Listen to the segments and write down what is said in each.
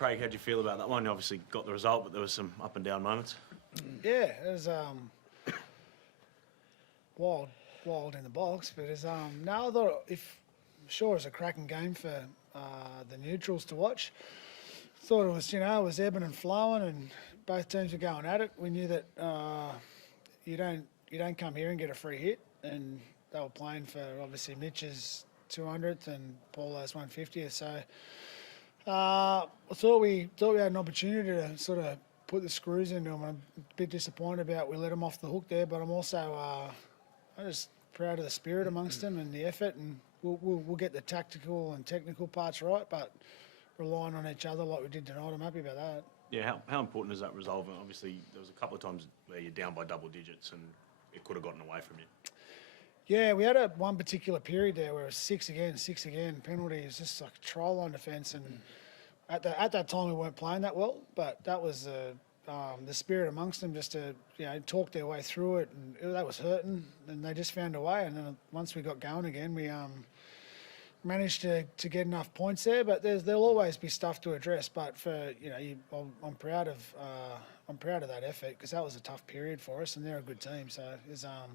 Craig, how'd you feel about that one? You obviously got the result, but there was some up and down moments. Yeah, it was wild in the box, but it's no, I thought it was a cracking game for the neutrals to watch. Thought it was, it was ebbing and flowing, and both teams were going at it. We knew that you don't come here and get a free hit, and they were playing for obviously Mitch's 200th and Paulo's 150th. So I thought we had an opportunity to sort of put the screws into them. I'm a bit disappointed about we let them off the hook there, but I'm also I'm just proud of the spirit amongst them and the effort, and we'll get the tactical and technical parts right, but relying on each other like we did tonight, I'm happy about that. Yeah, how important is that resolving? Obviously, there was a couple of times where you're down by double digits and it could have gotten away from you. Yeah, we had one particular period there where it was six again, penalty. It was just like trial line defence, and at that time we weren't playing that well, but that was the spirit amongst them just to talk their way through it, and that was hurting, and they just found a way. And then once we got going again, we managed to get enough points there. But there'll always be stuff to address. But for I'm proud of that effort, because that was a tough period for us, and they're a good team. So there's a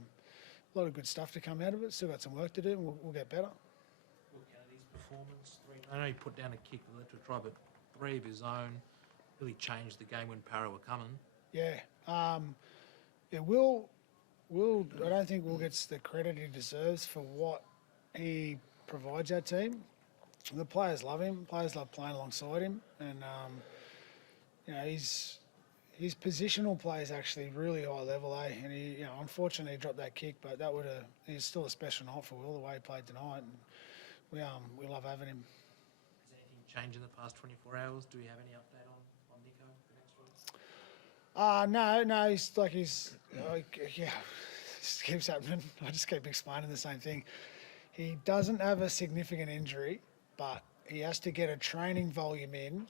lot of good stuff to come out of it. Still got some work to do, and we'll get better. Will Kennedy's performance, I know he put down a kick that led to a try, but 3 of his own really changed the game when Parra were coming. Yeah. Will, I don't think Will gets the credit he deserves for what he provides our team. The players love him. Players love playing alongside him, and his positional play is actually really high level, eh? And he, unfortunately, he dropped that kick, but he's still a special night for Will, the way he played tonight, and we love having him. Has anything changed in the past 24 hours? Do we have any update on Nico for next week? No, he's it keeps happening. I just keep explaining the same thing. He doesn't have a significant injury, but he has to get a training volume in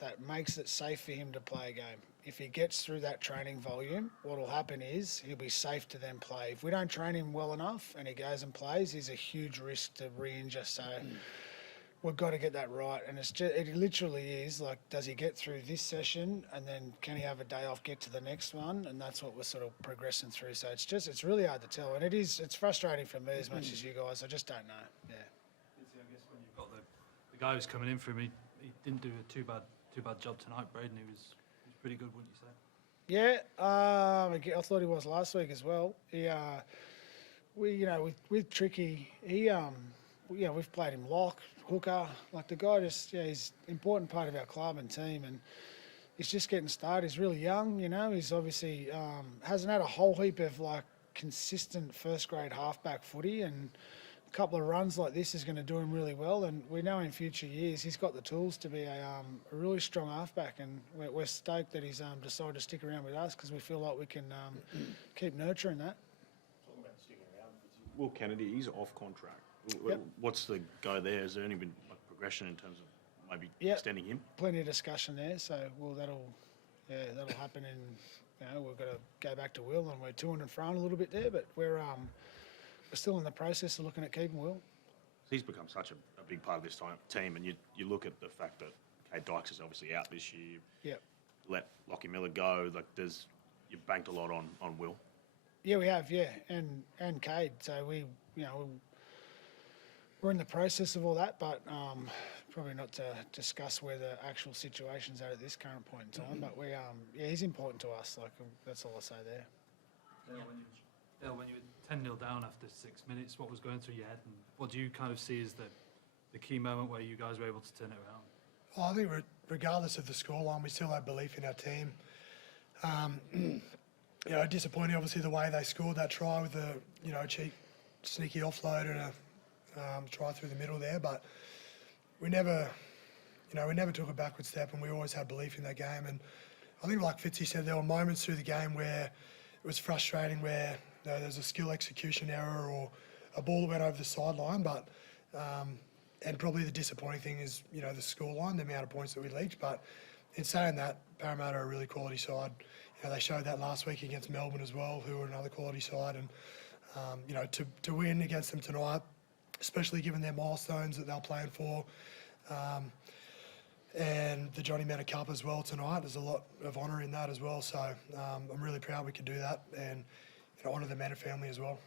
that makes it safe for him to play a game. If he gets through that training volume, what will happen is he'll be safe to then play. If we don't train him well enough and he goes and plays, he's a huge risk to re-injure. So we've got to get that right. And it literally is like, does he get through this session and then can he have a day off, get to the next one? And that's what we're sort of progressing through. So it's really hard to tell. And it's frustrating for me as much as you guys. I just don't know. Yeah. I guess when you've got the guy who's coming in for him, he didn't do a too bad job tonight, Braden. He was pretty good, wouldn't you say? Yeah, I thought he was last week as well. He, with Tricky, we've played him lock, hooker. Like the guy he's an important part of our club and team, and he's just getting started. He's really young, He's obviously hasn't had a whole heap of like consistent first grade halfback footy, and a couple of runs like this is going to do him really well. And we know in future years he's got the tools to be a really strong halfback, and we're stoked that he's decided to stick around with us because we feel like we can keep nurturing that. Talking about sticking around, Will Kennedy, he's off contract. Yep. What's the go there? Has there any been like progression in terms of maybe extending him? Plenty of discussion there. So that'll happen, and we've got to go back to Will, and we're to and fro a little bit there, but we're still in the process of looking at keeping Will. He's become such a big part of this team, and you look at the fact that Kate Dykes is obviously out this year. Yep. Let Lockie Miller go. Like you've banked a lot on Will. Yeah, we have. Yeah, and Cade. So we're in the process of all that, but probably not to discuss where the actual situation's at this current point in time. But he's important to us. Like that's all I say there. When you were 10-0 down after 6 minutes, what was going through your head, and what do you kind of see as the key moment where you guys were able to turn it around? Well, I think regardless of the scoreline, we still had belief in our team. Disappointing obviously the way they scored that try with a cheap, sneaky offload and a try through the middle there, but we never took a backward step, and we always had belief in that game. And I think, like Fitzy said, there were moments through the game where it was frustrating, where there's a skill execution error or a ball that went over the sideline, but and probably the disappointing thing is the scoreline, the amount of points that we leaked. But in saying that, Parramatta are a really quality side. They showed that last week against Melbourne as well, who are another quality side, and to win against them tonight, especially given their milestones that they're playing for, and the Johnny Meta Cup as well tonight. There's a lot of honour in that as well. So I'm really proud we could do that and honour the Meta family as well.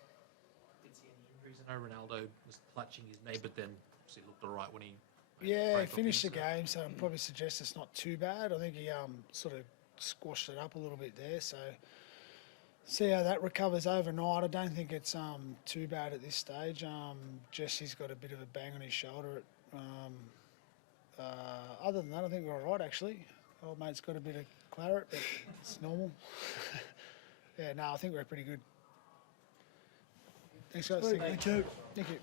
Did see any injuries? I know Ronaldo was clutching his knee, but then obviously looked all right when he. Yeah, broke off finished the inside. game, so I'd probably suggest it's not too bad. I think he sort of squashed it up a little bit there, so see how that recovers overnight. I don't think it's too bad at this stage. Jesse's got a bit of a bang on his shoulder. Other than that, I think we're all right, actually. Old mate's got a bit of claret, but it's normal. Yeah, no, I think we're pretty good. Thanks, guys. Thank you. Thank you.